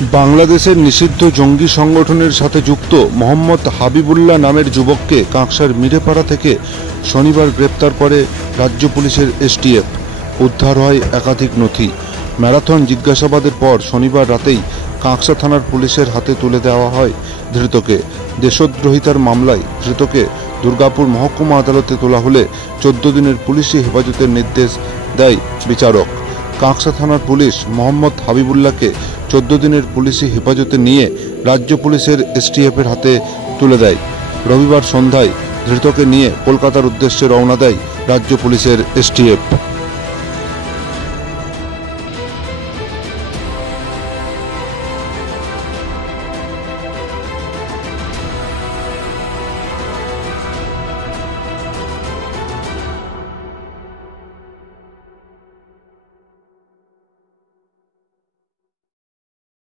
বাংলাদেশের নিষিদ্ধ জঙ্গি সংগঠনের সাথে যুক্ত মোহাম্মদ হাবিবুল্লাহ নামের যুবককে কাঁকসার মিরেপাড়া থেকে শনিবার গ্রেপ্তার করে রাজ্য পুলিশের এসটিএফ। উদ্ধার হয় একাধিক নথি। ম্যারাথন জিজ্ঞাসাবাদের পর শনিবার রাতেই কাঁকসা থানার পুলিশের হাতে তুলে দেওয়া হয় ধৃতকে। দেশদ্রোহিতার মামলায় ধৃতকে দুর্গাপুর মহকুমা আদালতে তোলা হলে 14 দিনের পুলিশি হেফাজতের নির্দেশ দেয় বিচারক। কাঁকসা থানার পুলিশ মোহাম্মদ হাবিবুল্লাহকে 14 দিনের পুলিশি হেফাজতে নিয়ে রাজ্য পুলিশের এসটিএফের হাতে তুলে দেয়। রবিবার সন্ধ্যায় ধৃতকে নিয়ে কলকাতার উদ্দেশ্যে রওনা দেয় রাজ্য পুলিশের এসটিএফ।